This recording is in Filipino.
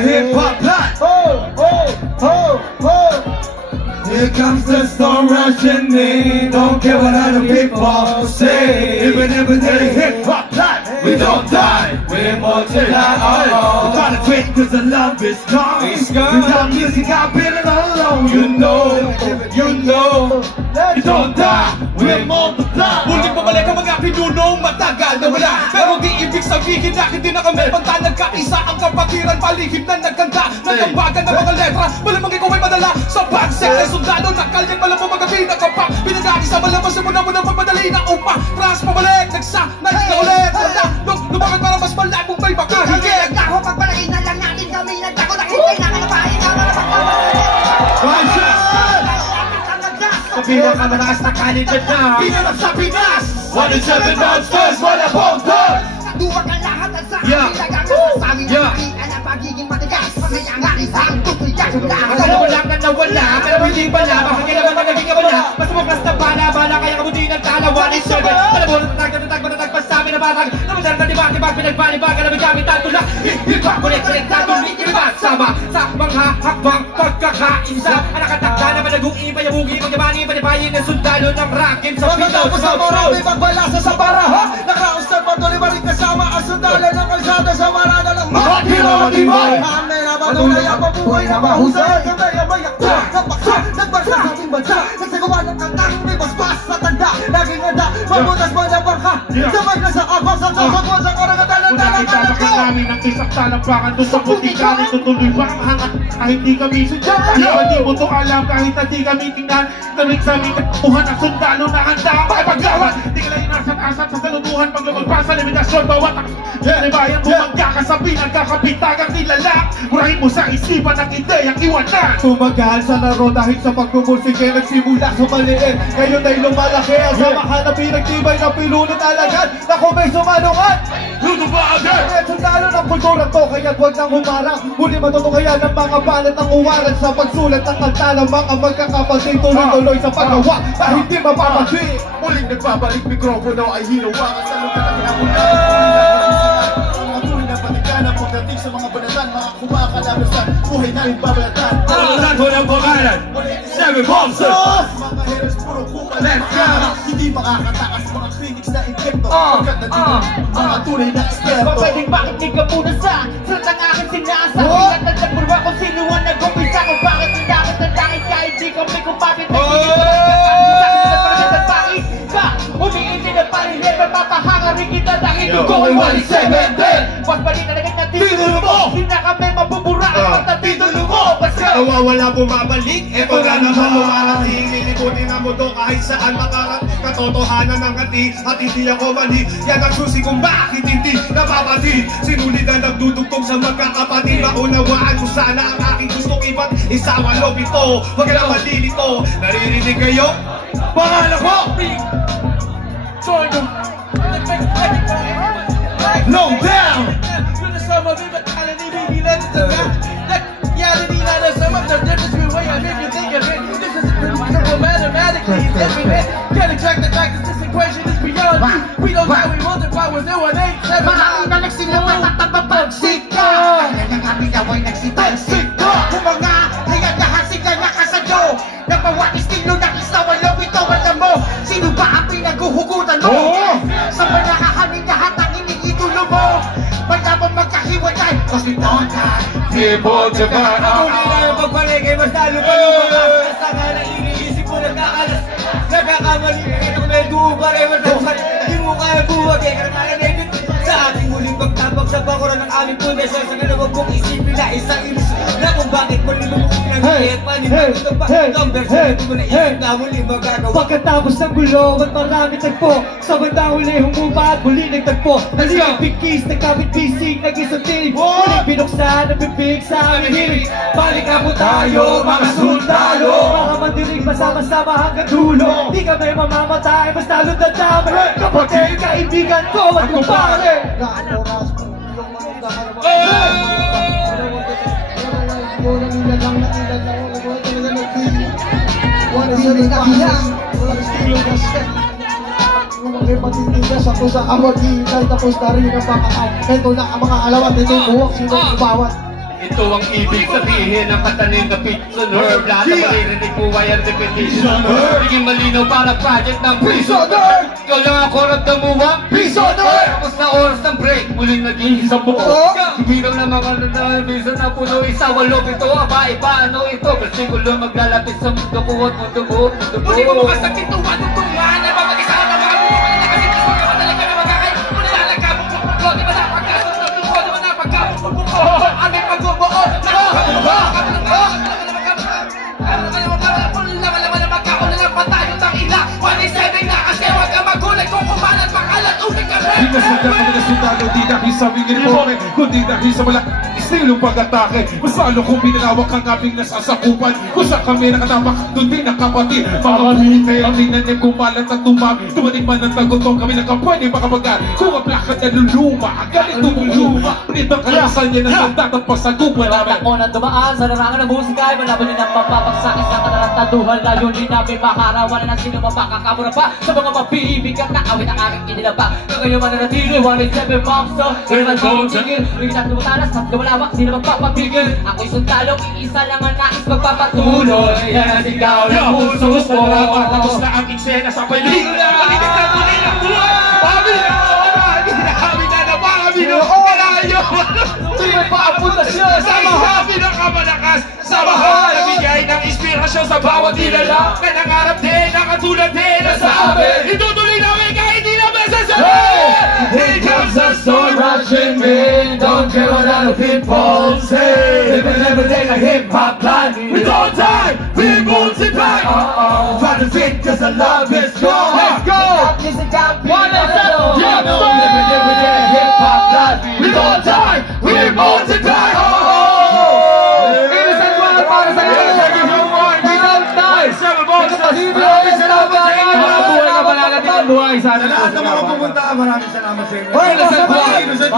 hip-hop plot. Here comes the storm rushing in. Don't care what other people say. Even if it's a hip-hop plot, we don't die, we multiply. We try to quit cause the love is gone. Without music I've been alone. You know, you don't die, we multiply. Muling pabalik ang mga pinunong matagal na wala. Pero di ibig sabihin na hindi na kami panta. Nagkaisa ang kapatiran, palihim na nagkanta. Nagkambagan ng mga letra, malamang ikaw ay madala. Sa pagset ay sundalo, nakalyan malamang magabi. Nakapak, pinagagi sa malamang simula mo na magmadali na upa. Trans pabalik, nagsanay na ulit. Lumapit para mas malabong may makahigit. Nagkaho pagpalagay na lang natin kami. Nagkako na hintay na kanapahin na sa pinakamataas na kalidad na pinanap sa Pinas. 107 monsters, wala pong doon. Duwag ang lahat at sa akin nagkakasasangin na pagkikan na pagiging matigas. Pamayangarin sa ang tutuligas. Walang na nawala, pero hindi pala. Baka kailangan ba naging kabala? Basta mo plus na bala, kaya kamuti ng talawan. It's your girl. Alam mo, matatag pa sa amin na batag. Namadal na dibag, pinagbalibagan na magamit ang tulak. Hip-hop, konektado, likibat. Sama sa mga hakbang pagkakainsa. Ang nakatakda na manag-uiba yung hugi. Magyamani, panipayin ng sundalo ng rakin sa pitaw. Pagkatapos ang marami pagbalasa sa baraha. Nakaraos na patuloy pa rin kasama ang sundalo ng kalsada sa marada ng mga hero matibay. Amen na patunay ang mabuhay na mahusay. Kamay ang mayakta, napaksa, nagbarsa sa ating bansa. Nagsagawa ng kantang may basbas sa tanda. Naging handa, mabutas mo na bangka. Sabay na sa abang sa sasagwa sa karagatan ng talaga ka. Namin ang isang talakbakan doon sa putika. Tutuloy ba ang hangat kahit di kami sundyan. Kahit di mo to alam kahit na di kami tingnan. Tuloy sa aming katuhan ang sundalo na handa ang paglawan. Di ka lang inasan-asan sa salutuhan. Pag lumagpas sa limitasyon bawat ang bayan mo magkakasabi. Nagkakapitagang nilala. Murahin mo sa isipan ng ideyang iwanan. Tumagal sa laro dahil sa pagmumusike. Nagsimula sa maliit, ngayon ay lumalaki. Ang samahan na pinagtibay na pilunod alagad. Na kung may sumanungan, luto ba agad? Kaya sundalo ng kultura to, kaya't huwag nang humarang. Muli matutukayan ng mga balat ng uwaran. Sa pagsulat ng kanta ng mga magkakapatid. Tuloy-tuloy sa paggawa na hindi mapapagdi. Muling nagbabalik mikropono ay hinawakan sa lugar na kinamula. Ang tuloy na patigana pagdating sa mga banatan. Mga kumakalabasan, buhay na rin babalatan. Pagkatan ko ng pangalan, 7 Monsters. Mga heroes puro kumalat ka. Hindi makakatakas mga critics na impekto. Pagkat nandito mga tunay na eksperto. Pwedeng makinig ka muna sa ng aking sinasa. At nagpurwa kung sino ang nag-umpisa. Kung bakit nilakit ng langit kahit di kami kumapit. Umiintin na parihin, mapapahangarin kita dahil ito ay 1-7. Wag pa rin nalagay na titulo mo. Hindi na kami mabubura ang pagtatitulo mo. Nawawala bumabalik, eto na naman lumarating. Lilibutin ang mundo kahit saan makarating. Katotohanan ng hati at hindi ako mali. Yan ang susi kung bakit hindi napapatid. Sinulid na nagdudugtong sa magkakapatid. Maunawaan ko sana ang aking gustong iba't isawa loob ito. Huwag na malilito, naririnig kayo? Pangalan ko! Low down! Can't extract the fact that this equation is beyond you. We don't know we multiply with 0-1-8-7. Marami na nagsilaman at nagpapagsika. Kaya nga minaway nagsipagsika. Kung mga hayagahan sila nakasadyo. Nabawa estilo ng isawa loob ito alam mo. Sino ba ang pinaguhugutan mo? Sa panakahanin lahat ang iniitulo mo. Malamang magkahiwalay. Cause we don't die. People Japan. Muli na yung pagpaligay, mas lalo pa lumakas. Sa nga na iniisip mo nagkakalas. Nagkakamali na ito may duubare. Hindi mo kaya buwag eh. Karanayan na ito sa ating muling pagtabak sa bakuran ng aming pundasyon. Sa ganawag mong isipin na isang ilusyon na kung bakit muli mo ng hiyet. Panibag ito pa number sa ito mo na isip na muli magagawa. Pagkatapos ng gulo at marami tagpo, sa bandang huli humupa at muli nagtagpo. Nag-big keys, nagkabit bisig, nag-isang tinig. Muling binuksan, nabibig sa aming hilig. Balik na po tayo, mga sundalo. Mga mandirig, masama-sama hanggang dulo. Di kami mamamatay, mas lalo dadami. Kapatid, kaibigan ko at kumpare. Walang aking matitigas ako sa kawagitan. Tapos na rin ang pakakain. Ito na ang mga alawat, ito yung buwak, sino bawat. Ito ang ibig sabihin ng katanim na Prison Herb. Lahat ng maririnig po ay ang repetition. Naging malinaw para project ng Prison Herb. Ikaw lang ako rin tumuwang Prison Herb. Tapos na oras ng break, muling naging isang buo. Sumigaw na mga nanay, na puno isa, walong ito. Aba, iba, ano ito? Kasi ko lang maglalapit sa mundo ko at mundo mo. Muli mo bukas ng kintuan, tuntungan. Ay ba mag-isa na mga buwan na kasi gusto ka talaga na magkakay. Kung nilalagabong mo, di ba napagkasos ng buko, di ba napagkabong mo buko? Aming pagbubuo, Di nasadya kami na sundalo, di dahil sa aming uniforme, kundi dahil sa walang istilong pag-atake. Mas lalo kung pinalawak ang aming nasasakupan, kung saan kami nakatapak, doon din nakapatid. Mga minute ang tinanim kumalat at tumami, tumating man ang tagutong kami na kapwede makapagal. Kung ang plaka na luluma, ang ganito mong luma, nito ang kalasan niya ng sandat at pasagupan namin. Ako na dumaan sa larangan ng musika ay malaban din ang papapagsakit sa katarantaduhan. Layunin namin makarawan na sino mapakakamura pa sa mga mabibigat na awit ang aming inilapa. Ngayon mananatili, 187 monster. Ngayon man tingin, yung isang tumatalas at lumalawak, sino magpapapigil. Ako'y sundalo, isa lang ang nais magpapatuloy. Yan ang sigaw ng puso ko. Tapos na ang eksena sa pelikula. Palitin na tuloy ang buhay. Kami na naman, kami na kalayo. Tuloy pa ang pundasyon sa mahal. Pinakamalakas sa mahal. Nabigay ng inspirasyon sa bawat nilala. Na nangarap din, nakatulad din na sa amin. Itutuloy namin kahit di naman sasabi. Here comes the storm rushing in. Don't care what other people say. Living every day like hip-hop life. We don't die, we multiply. Try to fit cause the love is strong. Let's go! One and seven. Yeah, living every day like hip-hop life. We don't die, we multiply. Innocent one para sa iyo. We don't die. Maraming salamat sa inyo. Mga buhay ka pananatin ang buhay. Sana Sa lahat ng mga pumunta, maraming salamat sa inyo. Innocent one.